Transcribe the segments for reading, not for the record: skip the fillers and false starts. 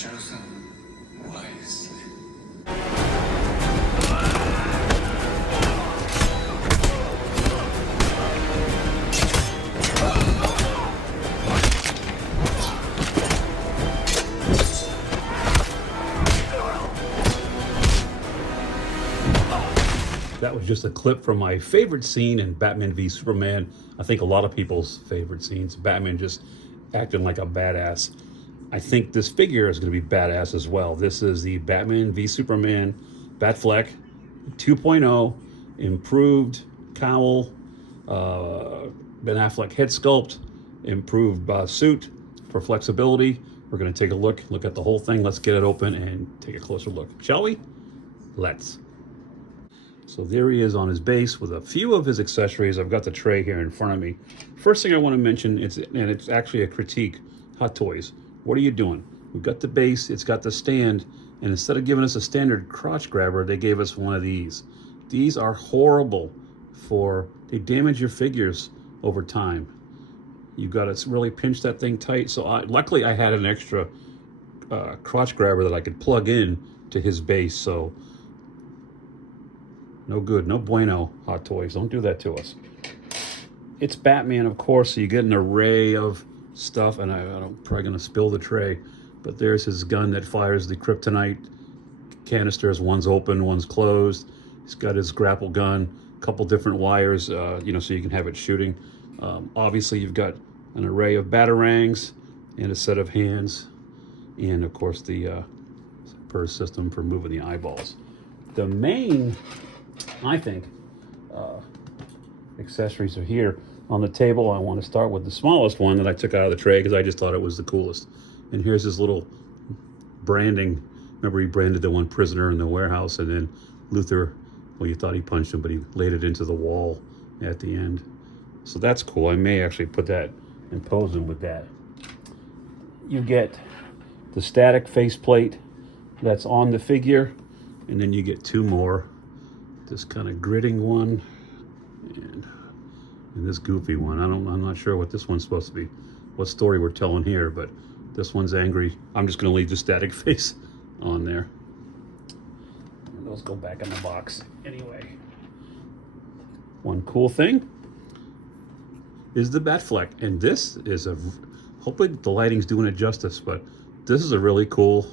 chosen wisely. That was just a clip from my favorite scene in Batman v Superman. I think a lot of people's favorite scenes. Batman just acting like a badass. I think this figure is going to be badass as well. This is the Batman v Superman Batfleck 2.0 improved cowl, Ben Affleck head sculpt, improved suit for flexibility. We're going to take a look at the whole thing. Let's get it open and take a closer look, shall we? Let's. So there he is on his base with a few of his accessories. I've got the tray here in front of me. First thing I want to mention, it's actually a critique, Hot Toys. What are you doing? We've got the base, it's got the stand, and instead of giving us a standard crotch grabber, they gave us one of these. These are horrible they damage your figures over time. You've got to really pinch that thing tight. So luckily I had an extra crotch grabber that I could plug in to his base. So no good, no bueno, Hot Toys. Don't do that to us. It's Batman, of course, so you get an array of stuff, and I'm probably going to spill the tray, but there's his gun that fires the kryptonite canisters. One's open, one's closed. He's got his grapple gun, a couple different wires, so you can have it shooting. Obviously, you've got an array of batarangs and a set of hands, and of course the purse system for moving the eyeballs. The main, I think, accessories are here on the table. I want to start with the smallest one that I took out of the tray because I just thought it was the coolest. And here's his little branding. Remember, he branded the one prisoner in the warehouse, and then Luthor, well, you thought he punched him, but he laid it into the wall at the end. So that's cool. I may actually put that and pose him with that. You get the static faceplate that's on the figure, and then you get two more. This kind of gritting one and this goofy one. I'm not sure what this one's supposed to be, what story we're telling here, but this one's angry. I'm just going to leave the static face on there. And those go back in the box anyway. One cool thing is the Batfleck, and this is hopefully the lighting's doing it justice, but this is a really cool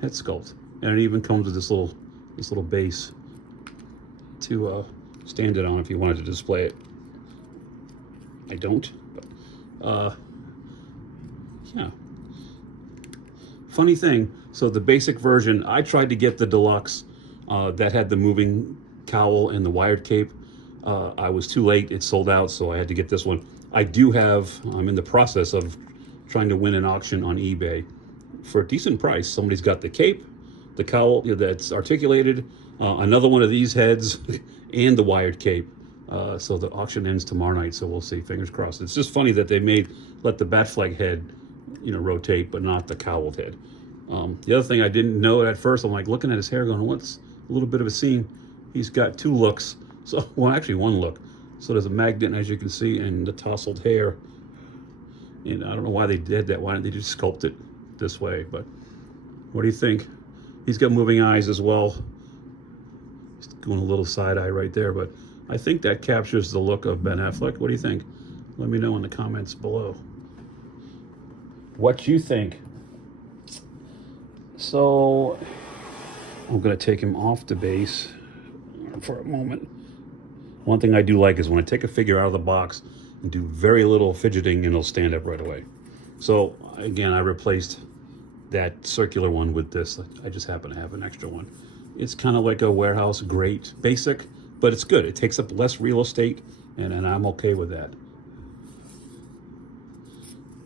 head sculpt, and it even comes with this little base to stand it on if you wanted to display it. I don't, but yeah. Funny thing, so the basic version, I tried to get the deluxe that had the moving cowl and the wired cape. I was too late, it sold out, so I had to get this one. I'm in the process of trying to win an auction on eBay for a decent price. Somebody's got the cape, the cowl that's articulated, another one of these heads, and the wired cape. So the auction ends tomorrow night, so we'll see, fingers crossed. It's just funny that they let the Batfleck head, rotate, but not the cowled head. The other thing I didn't know at first, I'm like looking at his hair going, what's a little bit of a scene? He's got two looks. So, well, actually one look. So there's a magnet, as you can see, and the tousled hair. And I don't know why they did that. Why didn't they just sculpt it this way? But what do you think? He's got moving eyes as well. He's doing a little side eye right there, but I think that captures the look of Ben Affleck. What do you think? Let me know in the comments below what you think. So I'm going to take him off the base for a moment. One thing I do like is when I take a figure out of the box and do very little fidgeting, and it'll stand up right away. So again, I replaced that circular one with this. I just happen to have an extra one. It's kind of like a warehouse grate, basic, but it's good. It takes up less real estate, and I'm okay with that.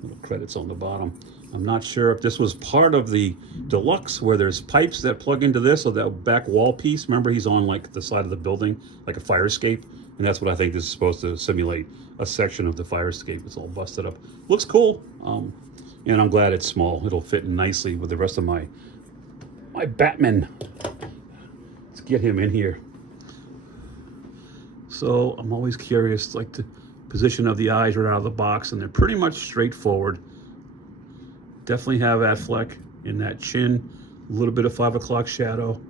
Little credits on the bottom. I'm not sure if this was part of the deluxe where there's pipes that plug into this, or that back wall piece. Remember, he's on like the side of the building, like a fire escape, and that's what I think this is supposed to simulate, a section of the fire escape. It's all busted up. Looks cool, and I'm glad it's small. It'll fit nicely with the rest of my Batman. Let's get him in here. So I'm always curious, like the position of the eyes right out of the box, and they're pretty much straightforward. Definitely have Affleck in that chin, a little bit of 5 o'clock shadow.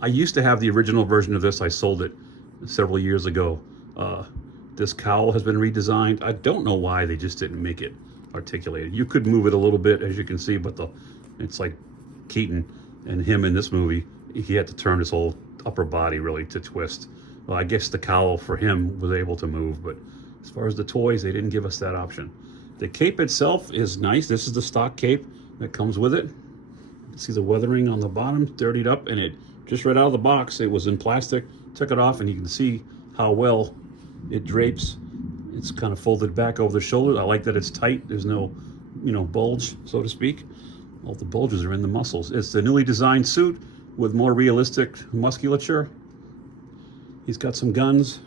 I used to have the original version of this. I sold it several years ago. This cowl has been redesigned. I don't know why they just didn't make it articulated. You could move it a little bit, as you can see, but it's like Keaton and him in this movie. He had to turn his whole upper body really to twist. Well, I guess the cowl for him was able to move, but as far as the toys, they didn't give us that option. The cape itself is nice. This is the stock cape that comes with it. You can see the weathering on the bottom, dirtied up, and it just right out of the box, it was in plastic. Took it off, and you can see how well it drapes. It's kind of folded back over the shoulder. I like that it's tight. There's no, bulge, so to speak. All the bulges are in the muscles. It's the newly designed suit with more realistic musculature. He's got some guns.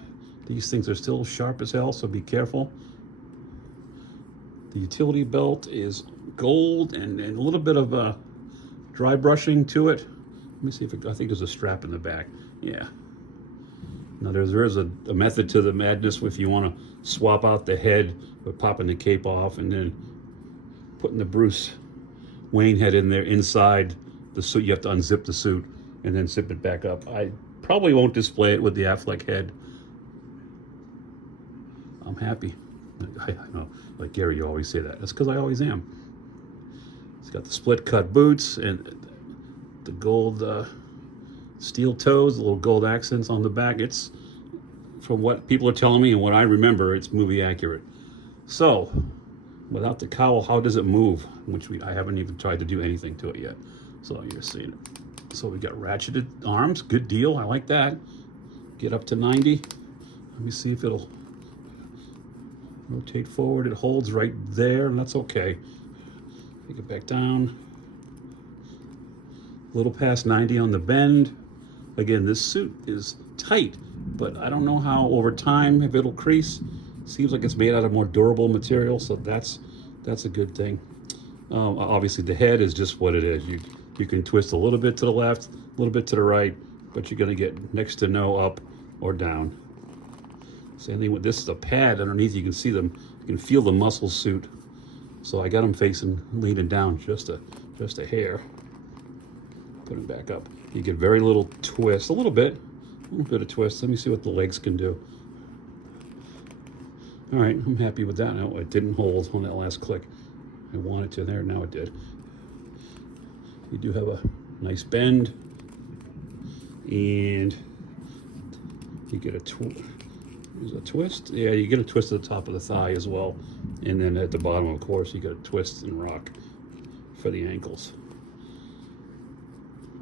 These things are still sharp as hell, so be careful. The utility belt is gold and a little bit of dry brushing to it. Let me see if I think there's a strap in the back. Yeah. Now there is a method to the madness if you want to swap out the head with popping the cape off and then putting the Bruce Wayne head in there inside the suit. You have to unzip the suit and then zip it back up. I probably won't display it with the Affleck head. I'm happy. I know, like Gary, you always say that. That's because I always am. It's got the split cut boots and the gold steel toes, the little gold accents on the back. It's, from what people are telling me and what I remember, it's movie accurate. So, without the cowl, how does it move? Which I haven't even tried to do anything to it yet. So you're seeing it. So we got ratcheted arms, good deal. I like that. Get up to 90. Let me see if it'll rotate forward. It holds right there, and that's okay. Take it back down. A little past 90 on the bend. Again, this suit is tight, but I don't know how over time if it'll crease. Seems like it's made out of more durable material, so that's a good thing. Obviously, the head is just what it is. You can twist a little bit to the left, a little bit to the right, but you're going to get next to no up or down. Same thing with this is a pad underneath. You can see them. You can feel the muscle suit. So I got them facing, leaning down just a hair. Put them back up. You get very little twist, a little bit of twist. Let me see what the legs can do. All right, I'm happy with that. No, it didn't hold on that last click. I wanted to there, now it did. You do have a nice bend, and you get there's a twist. Yeah, you get a twist at the top of the thigh as well, and then at the bottom, of course, you got a twist and rock for the ankles.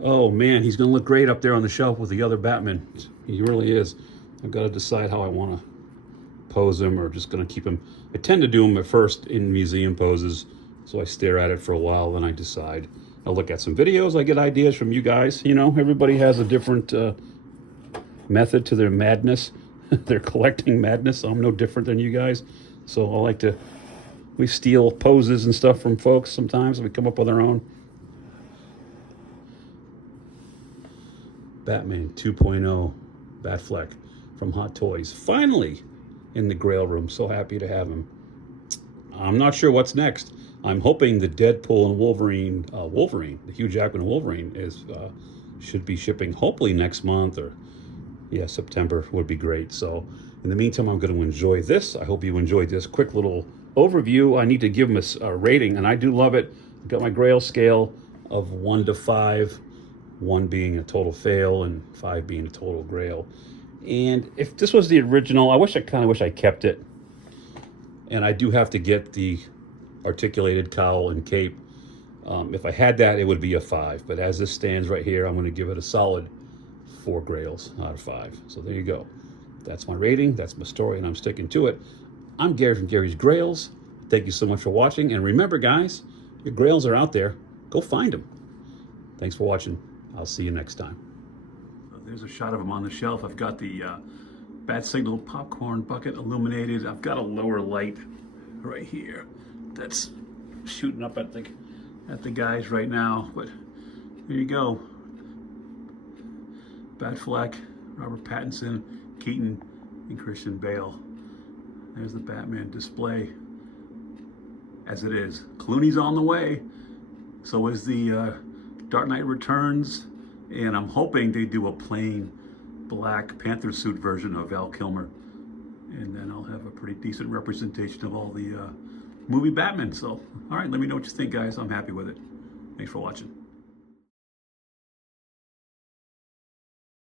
Oh man, he's gonna look great up there on the shelf with the other Batman. He really is. I've got to decide how I want to pose him, or just gonna keep him. I tend to do him at first in museum poses, so I stare at it for a while, then I decide. I look at some videos, I get ideas from you guys. Everybody has a different method to their madness. They're collecting madness. I'm no different than you guys. So we steal poses and stuff from folks sometimes. We come up with our own. Batman 2.0 Batfleck from Hot Toys. Finally in the Grail room. So happy to have him. I'm not sure what's next. I'm hoping the Deadpool and Wolverine, the Hugh Jackman Wolverine should be shipping hopefully next month, or September would be great. So in the meantime, I'm going to enjoy this. I hope you enjoyed this quick little overview. I need to give him a rating, and I do love it. I've got my Grail scale of 1 to 5, 1 being a total fail and 5 being a total Grail. And if this was the original, I kind of wish I kept it. And I do have to get the articulated cowl and cape. If I had that, it would be a 5. But as this stands right here, I'm going to give it a solid 4 Grails out of 5. So there you go. That's my rating. That's my story, and I'm sticking to it. I'm Gary from Gary's Grails. Thank you so much for watching. And remember, guys, your Grails are out there. Go find them. Thanks for watching. I'll see you next time. There's a shot of them on the shelf. I've got the Bat Signal popcorn bucket illuminated. I've got a lower light right here that's shooting up at the guys right now. But here you go. Batfleck, Robert Pattinson, Keaton, and Christian Bale. There's the Batman display. as it is. Clooney's on the way. So is the Dark Knight Returns. And I'm hoping they do a plain Black Panther suit version of Val Kilmer. And then I'll have a pretty decent representation of all the movie Batman. So, all right, let me know what you think, guys. I'm happy with it. Thanks for watching.